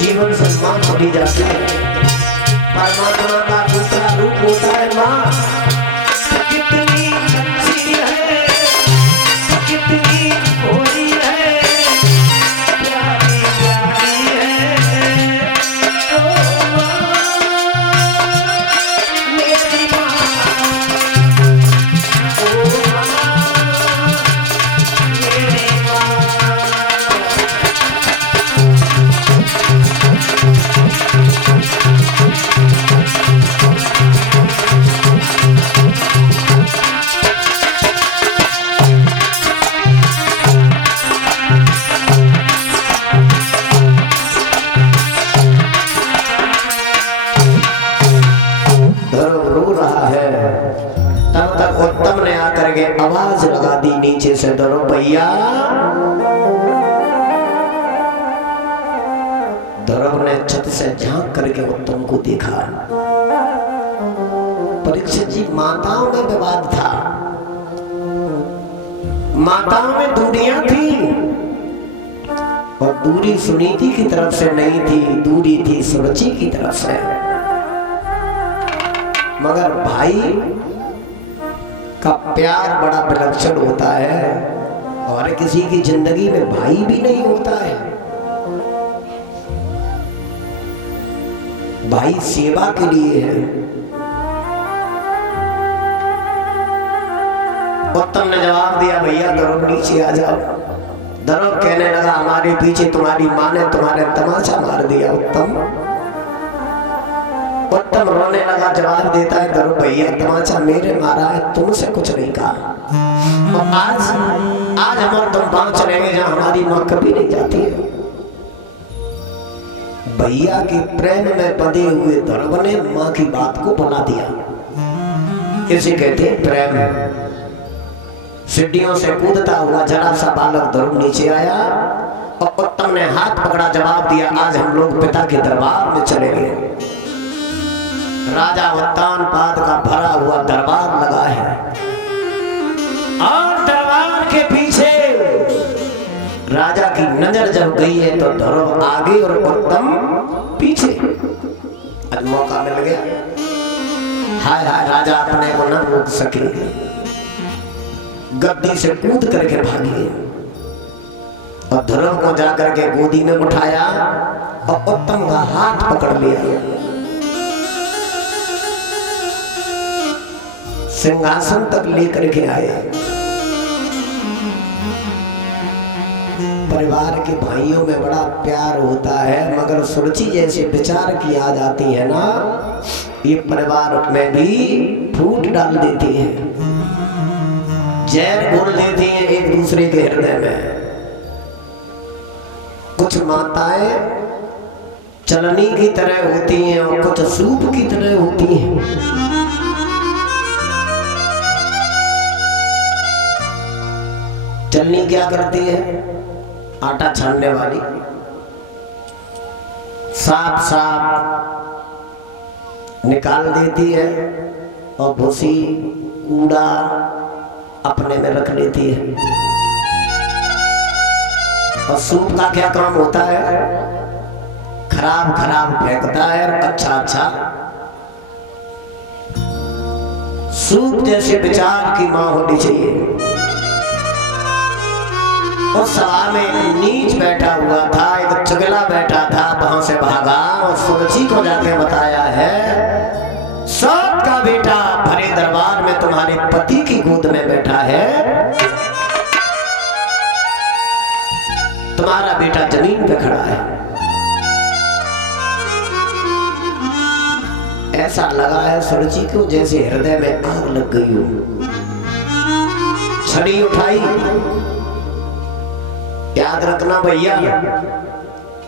जीवन से मां छोड़ी जाती है। परमात्मा का दूसरा रूप होता है मां। कितनी अच्छी है, कितनी भोली है, प्यारी प्यारी है ओ मेरी मां, ओ मेरी उत्तम ने आकर के आवाज लगा दी नीचे से, डरो भैया। ध्रुव ने छत से झांक करके उत्तम को देखा। परीक्षित जी, माताओं में विवाद था, माताओं में दूरियां थी और दूरी सुनीति की तरफ से नहीं थी, दूरी थी सुरुचि की तरफ से। मगर भाई का प्यार बड़ा विलक्षण होता है और किसी की जिंदगी में भाई भी नहीं होता है। भाई सेवा के लिए है। उत्तम ने जवाब दिया, भैया ध्रुव नीचे आ जाओ। ध्रुव कहने लगा, हमारे पीछे तुम्हारी माँ ने तुम्हारे तमाचा मार दिया। उत्तम रोने लगा, जवाब देता है, ध्रुव भैया तमाचा मेरे मारा है, तुमसे कुछ नहीं कहा। और आज हम और तुम पांच चलेंगे जहां हमारी माँ कभी नहीं जाती है। भैया के प्रेम में बंधे हुए ध्रुव ने माँ की बात को बना दिया। इसे कहते हैं प्रेम। सीढ़ियों से कूदता हुआ जरा सा बालक ध्रुव नीचे आया और उत्तम ने हाथ पकड़ा, जवाब दिया, आज हम लोग पिता के दरबार में चलेंगे। राजा उत्तानपाद का भरा हुआ दरबार लगा है और दरबार के पीछे राजा की नजर जब गई है तो ध्रुव आगे और उत्तम पीछे। आज मौका मिल गया। हाय हाय, राजा अपने को न रोक सके, गद्दी से कूद करके भागे और ध्रुव को जाकर के गोदी में उठाया और उत्तम का हाथ पकड़ लिया। सिंहासन तक लेकर के आए। परिवार के भाइयों में बड़ा प्यार होता है, मगर सुरुचि जैसे विचार की आ जाती है ना, ये परिवार में भी फूट डाल देती है, जहर घोल देती है एक दूसरे के हृदय में। कुछ माताएं चलनी की तरह होती हैं और कुछ सूप की तरह होती हैं। चलनी क्या करती है? आटा छानने वाली, साफ साफ निकाल देती है और भूसी कूड़ा अपने में रख लेती है। और सूप का क्या काम होता है? खराब खराब फेंकता है और अच्छा अच्छा। सूप जैसे विचार की मां होनी चाहिए। उस सभा में एक नीच बैठा हुआ था, एक चुगला बैठा था, वहां से भागा और सुरुचि को जाके बताया है, सौत का बेटा भरे दरबार में तुम्हारे पति की गोद में बैठा है, तुम्हारा बेटा जमीन पे खड़ा है। ऐसा लगा है सुरुचि को जैसे हृदय में आग लग गई हो। छड़ी उठाई। याद रखना भैया,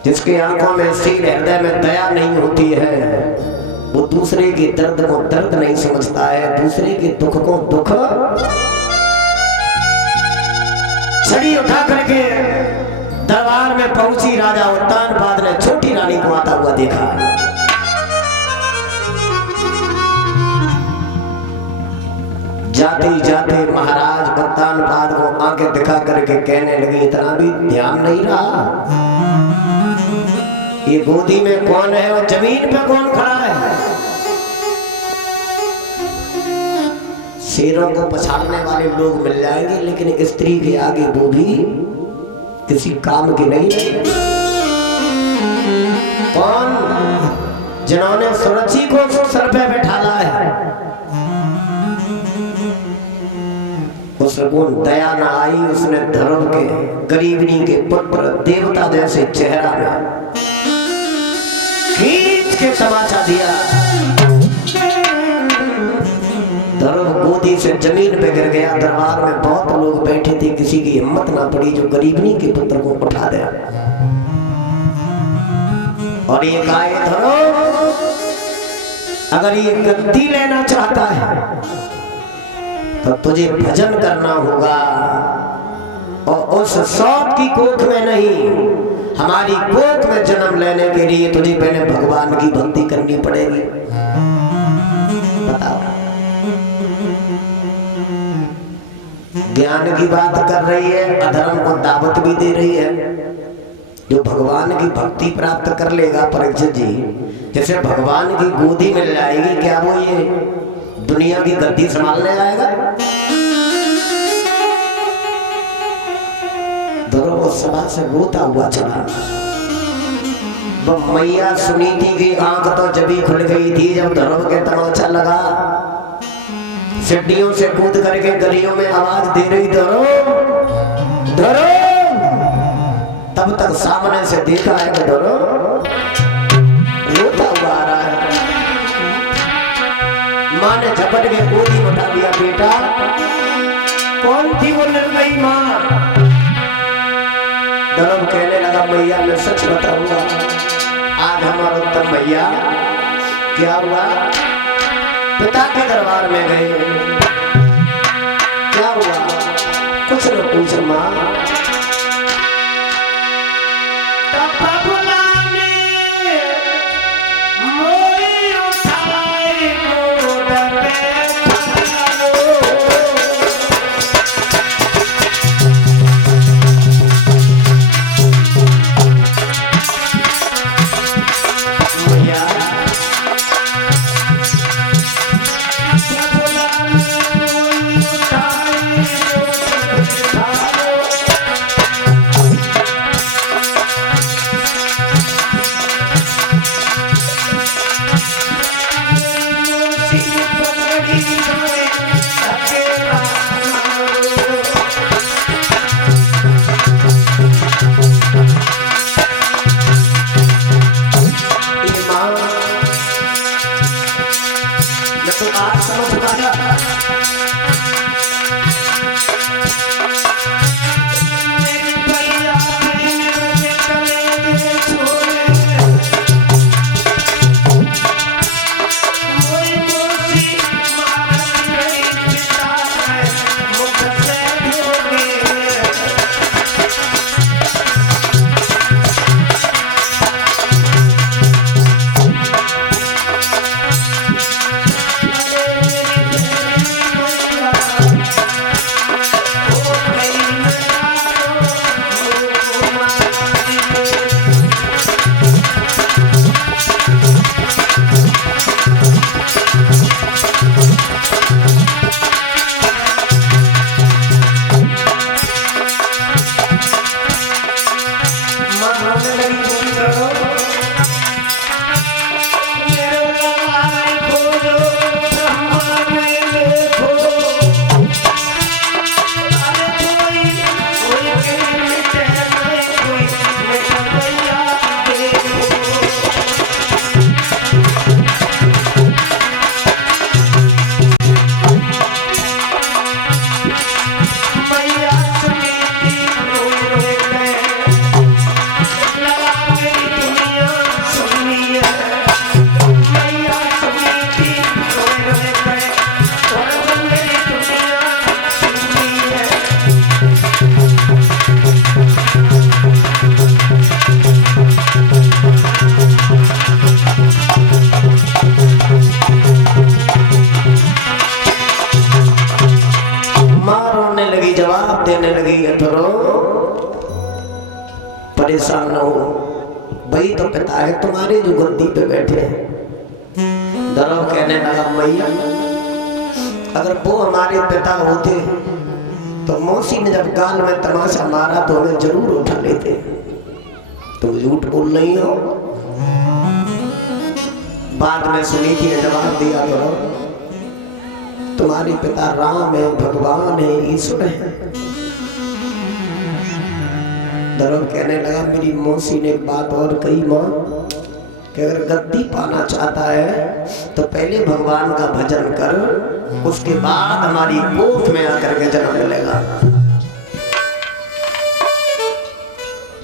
जिसके आंखों में सील, हृदय में दया नहीं होती है, वो दूसरे के दर्द को दर्द नहीं समझता है, दूसरे के दुख को दुख। छड़ी उठा करके दरबार में पहुंची। राजा उत्तानपाद ने छोटी रानी को आता हुआ देखा। जाते जाते महाराज उत्तानपाद को आंखें दिखा करके कहने लगे, इतना भी ध्यान नहीं रहा, ये गोदी में कौन है और जमीन पे कौन खड़ा है? शेरों को पछाड़ने वाले लोग मिल जाएंगे, लेकिन स्त्री के आगे वो भी किसी काम की नहीं है। कौन? जिन्होंने सुरक्षी को सर पे बैठाला है, उसको दया न आई। उसने धर्म के गरीबनी के पुत्र देवता जैसे चेहरा में खींच के तमाचा दिया। धर्म गोदी से जमीन पे गिर गया। दरबार में बहुत लोग बैठे थे, किसी की हिम्मत ना पड़ी जो गरीबनी के पुत्र को उठा दे। और ये कहा, धर्म अगर ये गद्दी लेना चाहता है तो तुझे भजन करना होगा, और उस सौत की कोख में नहीं, हमारी कोख में जन्म लेने के लिए तुझे पहले भगवान की भक्ति करनी पड़ेगी। बताओ, ज्ञान की बात कर रही है, अधर्म को दावत भी दे रही है। जो भगवान की भक्ति प्राप्त कर लेगा परीक्षित जी, जैसे भगवान की गोदी मिल जाएगी, क्या वो ये दुनिया की गद्दी संभालने आएगा? ध्रुव सभा से रोता हुआ चला। मैया सुनीति की आंख तो जब ही खुल गई थी जब ध्रुव के तमाचा लगा। सीढ़ियों से कूद करके गलियों में आवाज दे रही, ध्रुव ध्रुव। तब तक सामने से देखा है कि ध्रुव रोता हुआ आ रहा है। माँ ने झपट के गोदी उठा दिया। बेटा, कौन थी वो निर्दयी माँ? धर्म कहने लगा, मैया मैं सच बताऊंगा, आज हमारा उत्तम भैया क्या हुआ? पिता के दरबार में गए, क्या हुआ? कुछ न पूछ माँ। वही तो पिता है तुम्हारे जो गद्दी पे बैठे हैं। धर्म कहने लगा मैया अगर वो हमारे पिता होते तो मौसी ने जब गाल में तमाशा मारा तो हमें जरूर उठा लेते। तुम झूठ बोल रही हो। बाद में सुनीति ने जवाब दिया तुम्हारे पिता राम है, भगवान है, ईश्वर है। धर्म कहने लगा मेरी मौसी ने एक बात और कही माँ कि अगर गद्दी पाना चाहता है तो पहले भगवान का भजन कर, उसके बाद हमारी कोख में आकर के जन्म मिलेगा।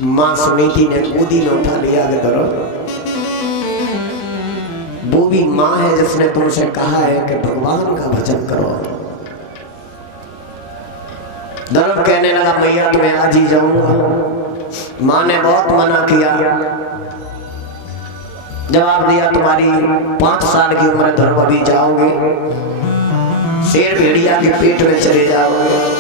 माँ सुनीति ने गोदी में उठा लिया कि वो भी माँ है जिसने तुमसे कहा है कि भगवान का भजन करो। धर्म कहने लगा मैया तुम्हें आज ही जाऊंगा। माँ ने बहुत मना किया, जवाब दिया तुम्हारी 5 साल की उम्र धर्म अभी जाओगे, शेर भेड़िया के पेट में चले जाओगे।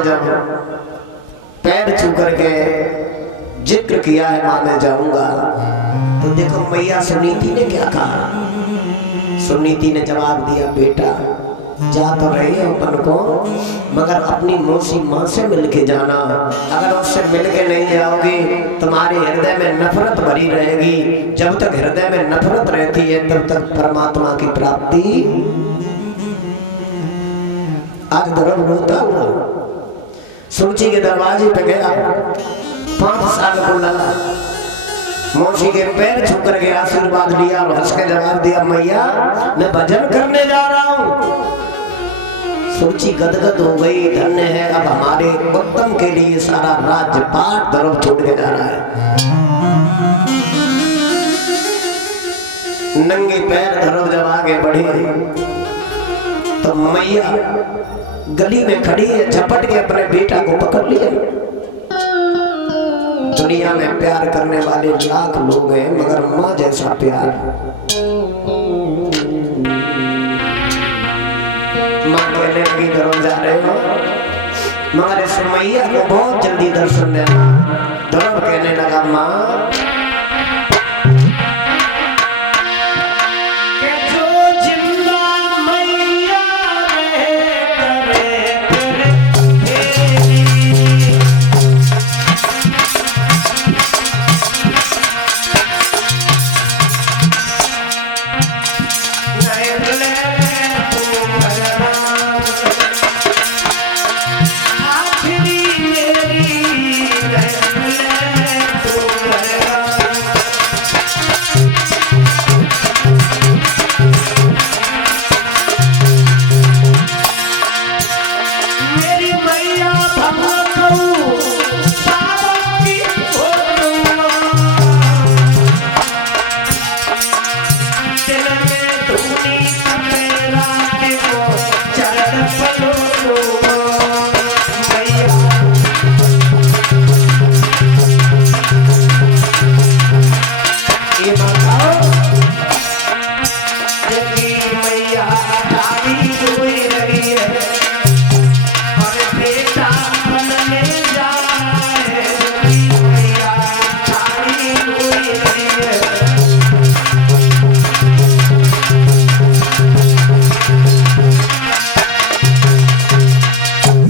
जब पैर छू करके जिक्र किया है मां मैं जाऊंगा, तो देखो मैया सुनीति ने क्या कहा। सुनीति ने जवाब दिया बेटा जा तो रही हो अपन को, मगर अपनी मौसी माँ से मिलके जाना। अगर उससे मिलके नहीं जाओगी तुम्हारे हृदय में नफरत भरी रहेगी। जब तक हृदय में नफरत रहती है तब तक परमात्मा की प्राप्ति। आज धर्म रोता हुआ सूची के दरवाजे पे गया, 5 साल को लगा, मौसी के पैर छू करके आशीर्वाद लिया और हंस के जवाब दिया मैया मैं भजन करने जा रहा हूँ। सूची गदगद हो गई, धन्य है अब हमारे उत्तम के लिए सारा राजपाट धर्म छोड़ के जा रहा है। नंगे पैर धर्म जब आगे बढ़े तो मैया गली में खड़ी है, झपट के अपने बेटा को पकड़ लिया। दुनिया में प्यार करने वाले लाख लोग हैं मगर माँ जैसा प्यार। माँ कहने लगी धर्म जा रहे हो मगर इस मैया को बहुत जल्दी दर्शन देना। धर्म कहने लगा माँ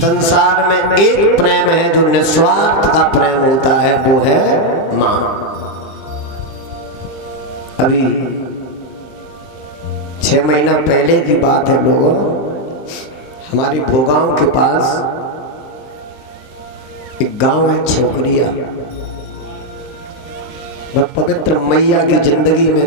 संसार निस्वार्थ का प्रेम होता है वो है माँ। अभी 6 महीना पहले की बात है लोगों, हमारी भोगांव के पास एक गांव है छोकरिया। वह पवित्र मैया की जिंदगी में